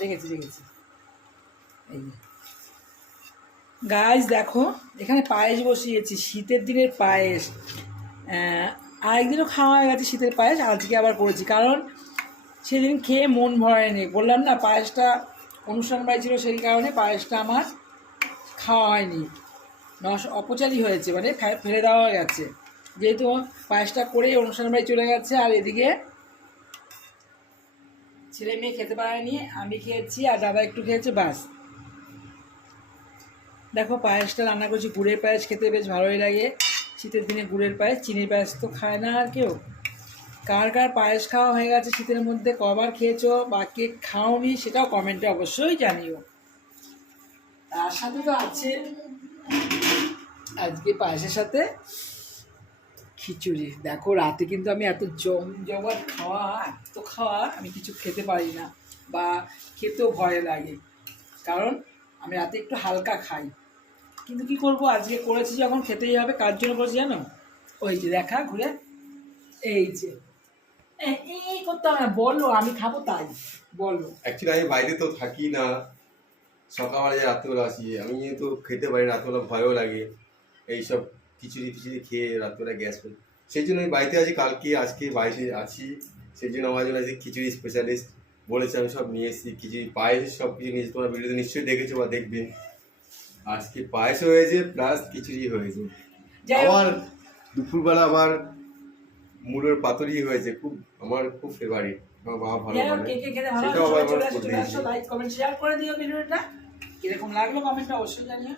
দেখেছি এই গাইস দেখো এখানে পায়েস বসিয়েছি, শীতের দিনের পায়েস। আরেকদিনও খাওয়া হয়ে গেছে শীতের পায়েস, আজকে আবার করেছি কারণ সেদিন খেয়ে মন ভরেনি। বললাম না পায়েসটা অনুষ্ঠান বাড়ি ছিল, সেই কারণে পায়েসটা আমার খাওয়া হয়নি, অপচারই হয়েছে, মানে ফেলে দেওয়া হয়ে গেছে। যেহেতু পায়েসটা করেই অনুষ্ঠান বাড়ি চলে গেছে, আর এদিকে ছেলে মেয়ে খেতে পারেনি, আমি খেয়েছি আর দাদা একটু খেয়েছে, ব্যাস। দেখো পায়েসটা রান্না করছি, গুড়ের পায়েস খেতে বেশ ভালোই লাগে শীতের দিনে। গুড়ের পায়েস, চিনির পায়েস তো খায় না আর কেউ। কার কার পায়েস খাওয়া হয়ে গেছে শীতের মধ্যে, কবার খেয়েছো বা কে খাওনি সেটাও কমেন্টে অবশ্যই জানিও। তার সাথে তো আছে আজকে পায়েসের সাথে খিচুড়ি। দেখো রাতে কিন্তু আমি এত জমজমাট খাওয়া আমি কিছু খেতে পারি না, বা খেতেও ভয় লাগে, কারণ আমি রাতে একটু হালকা খাই। কিন্তু কি করব, আজকে করেছি যখন খেতেই হবে। কার জন্য করেছি জানো? ওই যে দেখা ঘুরে, এই যে এই করতে হবে না, বলো আমি খাবো তাই বলো। অ্যাকচুয়ালি আমি বাইরে তো থাকি না, সকালবেলা যায় রাত্রেবেলা আসি, আমি যেহেতু খেতে পারি রাত্রেবেলা ভয়ও লাগে এইসব খিচুড়ি টিচুড়ি খেয়ে রাত্রেবেলা গ্যাস করি, সেই জন্য আমি বাড়িতে আছি। কালকে আজকে বাড়িতে আছি, সেই জন্য আমার জন্য আজকে খিচুড়ি স্পেশালিস্ট বলেছে, আমি সব নিয়ে এসেছি। খিচুড়ি পায়েস সব কিছু নিয়েছি, তোমরা ভিডিওতে নিশ্চয়ই দেখেছো বা দেখবে। আজকে পায়েস হয়েছে প্লাস খিচুড়ি হয়েছে। আমার দুপুরবেলা আমার মুলোর পাতুরি হয়েছে, আমার খুব ফেভারিট, আমার মা ভালো বানায়। সেটাও আবার আমার করে দিয়েছি। লাইক কমেন্ট শেয়ার করে দিও ভিডিওটা, কিরকম লাগলো কমেন্টটা অবশ্যই জানিও।